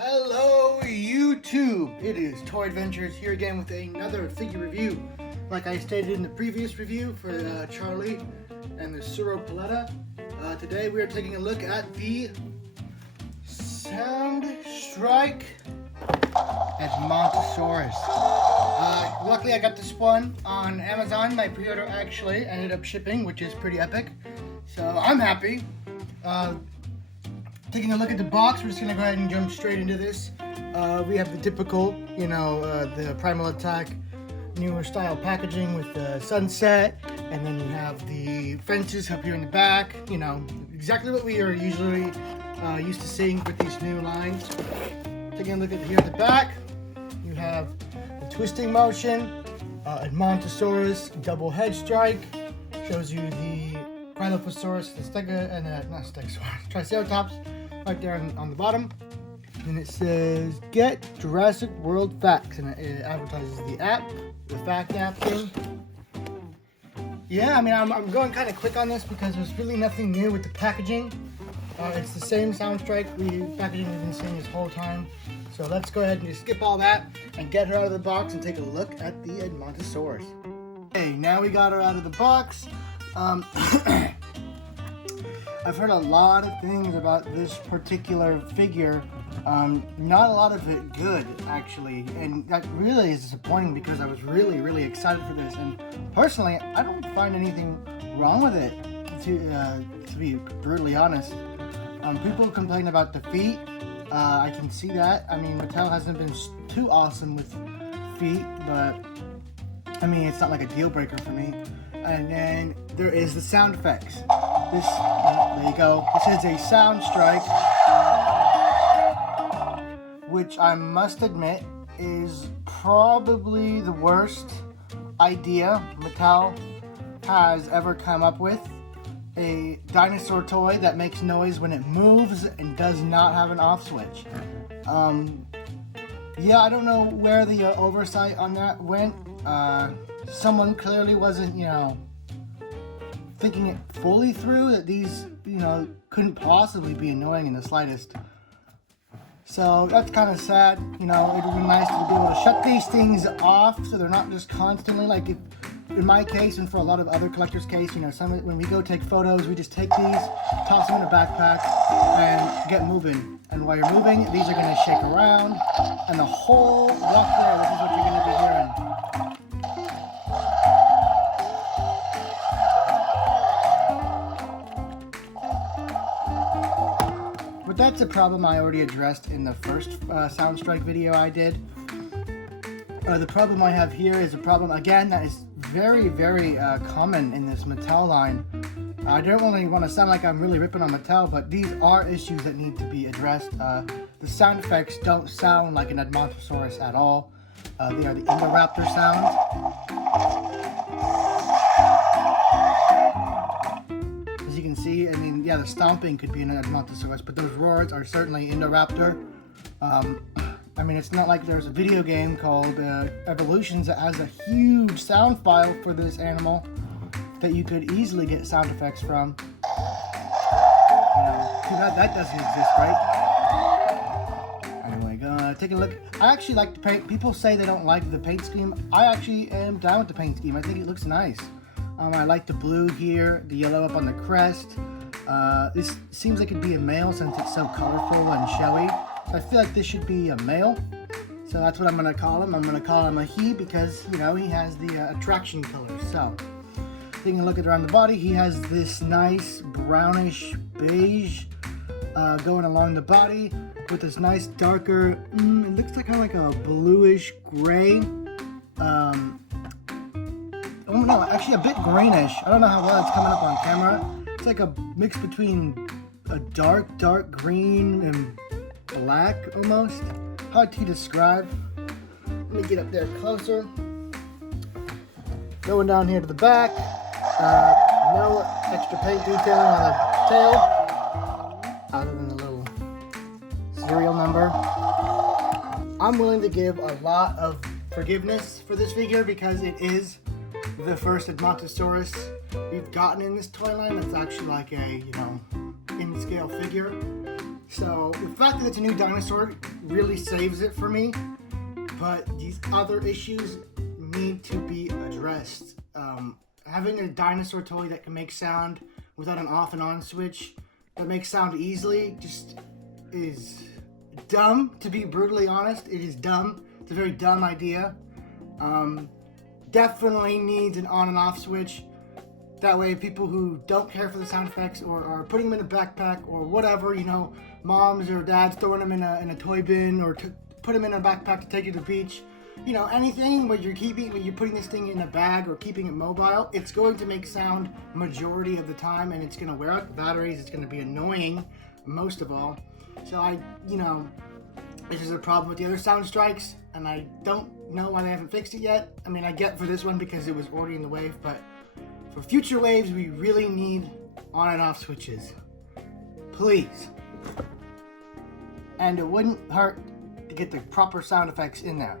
Hello YouTube! It is Toy Adventures here again with another figure review. Like I stated in the previous review for Charlie and the Sauropaletta, today we are taking a look at the Soundstrike Edmontosaurus. Luckily I got this one on Amazon. My pre-order actually ended up shipping, which is pretty epic. So I'm happy. Taking a look at the box, we're just going to go ahead and jump straight into this. We have the typical, the Primal Attack newer style packaging with the sunset, and then you have the fences up here in the back, exactly what we are usually used to seeing with these new lines. Taking a look at here at the back, you have the twisting motion, Edmontosaurus double head strike, shows you the Articulation, the Triceratops right there on the bottom. And it says, get Jurassic World facts, and it advertises the app, the fact app thing. Yeah, I mean, I'm going kind of quick on this because there's really nothing new with the packaging. It's the same Soundstrike packaging we've been seeing this whole time. So let's go ahead and just skip all that and get her out of the box and take a look at the Edmontosaurus. Okay, now we got her out of the box. I've heard a lot of things about this particular figure. Not a lot of it good, actually, and that really is disappointing because I was really excited for this. And personally, I don't find anything wrong with it, to be brutally honest. People complain about the feet. I can see that. I mean, Mattel hasn't been too awesome with feet, but I mean, it's not like a deal breaker for me. And then there is the sound effects. There you go. This is a Soundstrike, which I must admit is probably the worst idea Mattel has ever come up with. A dinosaur toy that makes noise when it moves and does not have an off switch. Yeah, I don't know where the oversight on that went. Someone clearly wasn't, thinking it fully through, that these, couldn't possibly be annoying in the slightest. So that's kind of sad. It would be nice to be able to shut these things off so they're not just constantly, like in my case and for a lot of other collectors' case, when we go take photos, we just take these, toss them in a backpack, and get moving. And while you're moving, these are going to shake around, and the whole walk there, this is what you're going to be hearing. But that's a problem I already addressed in the first Soundstrike video I did. The problem I have here is a problem, again, that is very common in this Mattel line. I don't really want to sound like I'm really ripping on Mattel, but these are issues that need to be addressed. The sound effects don't sound like an Edmontosaurus at all. They are the Indoraptor sounds. As you can see, I mean, yeah, the stomping could be an Edmontosaurus, but those roars are certainly Indoraptor. I mean, it's not like there's a video game called Evolutions that has a huge sound file for this animal that you could easily get sound effects from. That doesn't exist, right? Anyway, take a look. I actually like the paint. People say they don't like the paint scheme. I actually am down with the paint scheme. I think it looks nice. I like the blue here, the yellow up on the crest. This seems like it'd be a male since it's so colorful and showy. I feel like this should be a male, so that's what I'm going to call him. I'm going to call him a he because, he has the attraction color. So, taking a look at around the body, he has this nice brownish beige going along the body with this nice darker, it looks like kind of like a bluish gray. Oh no, actually a bit greenish. I don't know how well it's coming up on camera. It's like a mix between a dark green and black almost. Hard to describe. Let me get up there closer. Going down here to the back. No extra paint detailing on the tail, other than the little serial number. I'm willing to give a lot of forgiveness for this figure because it is the first Edmontosaurus we've gotten in this toy line that's actually like a, in-scale figure. So the fact that it's a new dinosaur really saves it for me, but these other issues need to be addressed. Having a dinosaur toy that can make sound without an off and on switch, that makes sound easily, just is dumb, to be brutally honest. It is dumb. It's a very dumb idea. Definitely needs an on and off switch. That way people who don't care for the sound effects or are putting them in a backpack or whatever, you know, moms or dads throwing them in a toy bin or put them in a backpack to take you to the beach. You know, anything when you're putting this thing in a bag or keeping it mobile, it's going to make sound majority of the time, and it's going to wear out the batteries. It's going to be annoying most of all. So this is a problem with the other sound strikes, and I don't know why they haven't fixed it yet. I mean, I get for this one because it was already in the wave, but for future waves, we really need on and off switches. Please. And it wouldn't hurt to get the proper sound effects in there.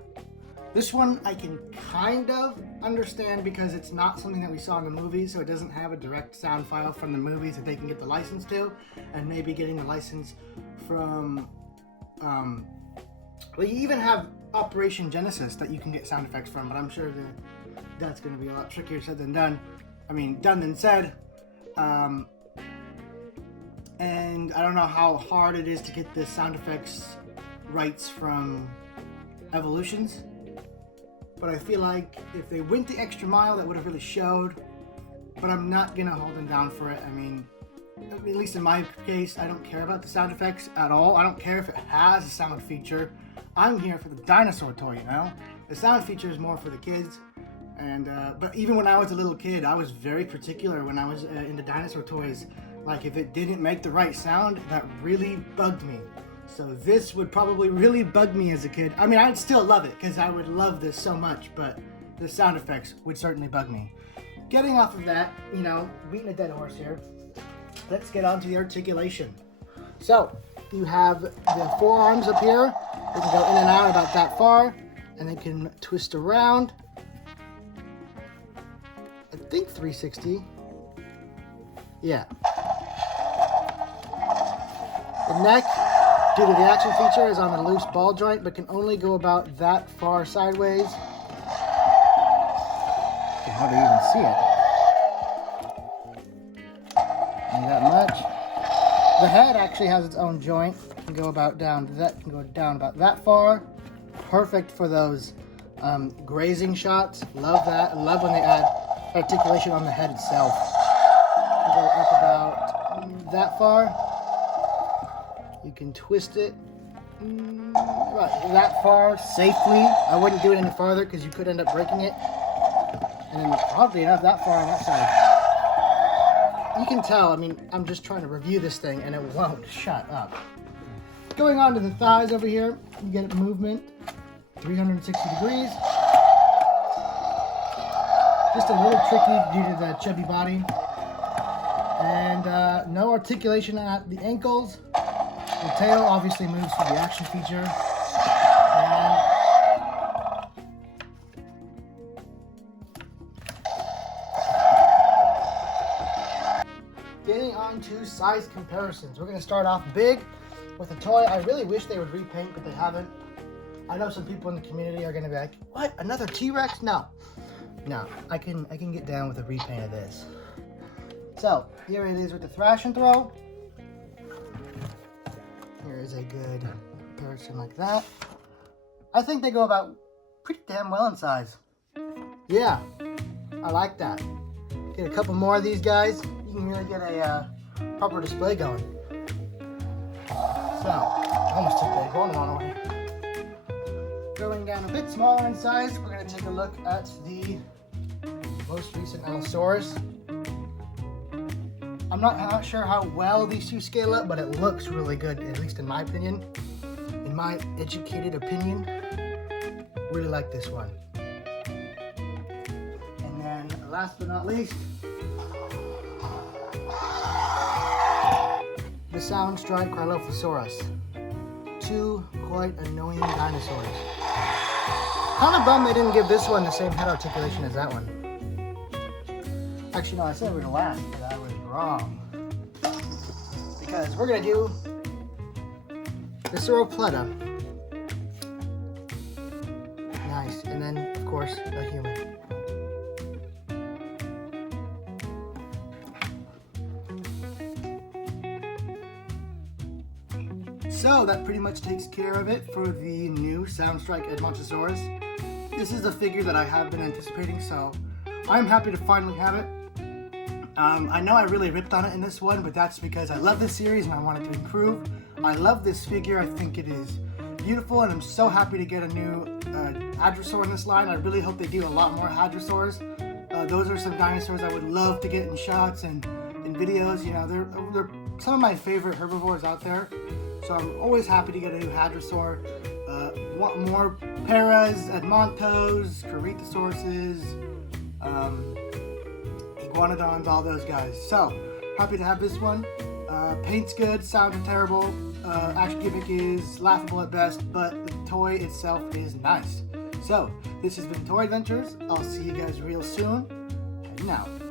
This one I can kind of understand because it's not something that we saw in the movies, so it doesn't have a direct sound file from the movies that they can get the license to, and maybe getting the license from, well, you even have Operation Genesis that you can get sound effects from, but I'm sure that's going to be a lot trickier said than done. I mean, done than said. And I don't know how hard it is to get the sound effects rights from Evolutions. But I feel like if they went the extra mile, that would have really showed. But I'm not going to hold them down for it. I mean, at least in my case, I don't care about the sound effects at all. I don't care if it has a sound feature. I'm here for the dinosaur toy, you know? The sound feature is more for the kids. And but even when I was a little kid, I was very particular when I was into dinosaur toys. Like, if it didn't make the right sound, that really bugged me. So this would probably really bug me as a kid. I mean, I'd still love it because I would love this so much, but the sound effects would certainly bug me. Getting off of that, you know, beating a dead horse here, let's get on to the articulation. So you have the forearms up here. They can go in and out about that far, and they can twist around. I think 360. Yeah. The neck, due to the action feature, is on a loose ball joint, but can only go about that far sideways. You can hardly even see it. Not that much. The head actually has its own joint. It can go about down to that. Can go down about that far. Perfect for those grazing shots. Love that. Love when they add articulation on the head itself. Can go up about that far. You can twist it about that far safely. I wouldn't do it any farther because you could end up breaking it. And then oddly enough, that far on that side. You can tell, I mean, I'm just trying to review this thing and it won't shut up. Going on to the thighs over here, you get movement 360 degrees. Just a little tricky due to the chubby body. And no articulation at the ankles. The tail obviously moves for the action feature. And getting on to size comparisons. We're going to start off big with a toy. I really wish they would repaint, but they haven't. I know some people in the community are going to be like, what, another T-Rex? No, I can get down with a repaint of this. So here it is with the thrash and throw. Here is a good comparison like that. I think they go about pretty damn well in size. Yeah, I like that. Get a couple more of these guys, you can really get a proper display going. So, I almost took the golden one away. Going down a bit smaller in size, we're going to take a look at the most recent Allosaurus. I'm not sure how well these two scale up, but it looks really good, at least in my opinion. In my educated opinion, really like this one. And then last but not least, the Soundstrike Articulation. Two quite annoying dinosaurs. Kind of bummed they didn't give this one the same head articulation as that one. Actually, no, I said we were last, but I was wrong. Because we're going to do the Sauropleta. Nice. And then, of course, a human. So that pretty much takes care of it for the new Soundstrike Edmontosaurus. This is a figure that I have been anticipating, so I'm happy to finally have it. I know I really ripped on it in this one, but that's because I love this series and I want it to improve. I love this figure. I think it is beautiful, and I'm so happy to get a new Hadrosaur in this line. I really hope they do a lot more Hadrosaurs. Those are some dinosaurs I would love to get in shots and in videos. You know, they're some of my favorite herbivores out there. So I'm always happy to get a new Hadrosaur. Want more Paras, Edmontos, Corythosauruses, Iguanodons, all those guys. So happy to have this one. Paint's good, sounds terrible, action gimmick is laughable at best, but the toy itself is nice. So this has been Toy Adventures. I'll see you guys real soon. Heading out.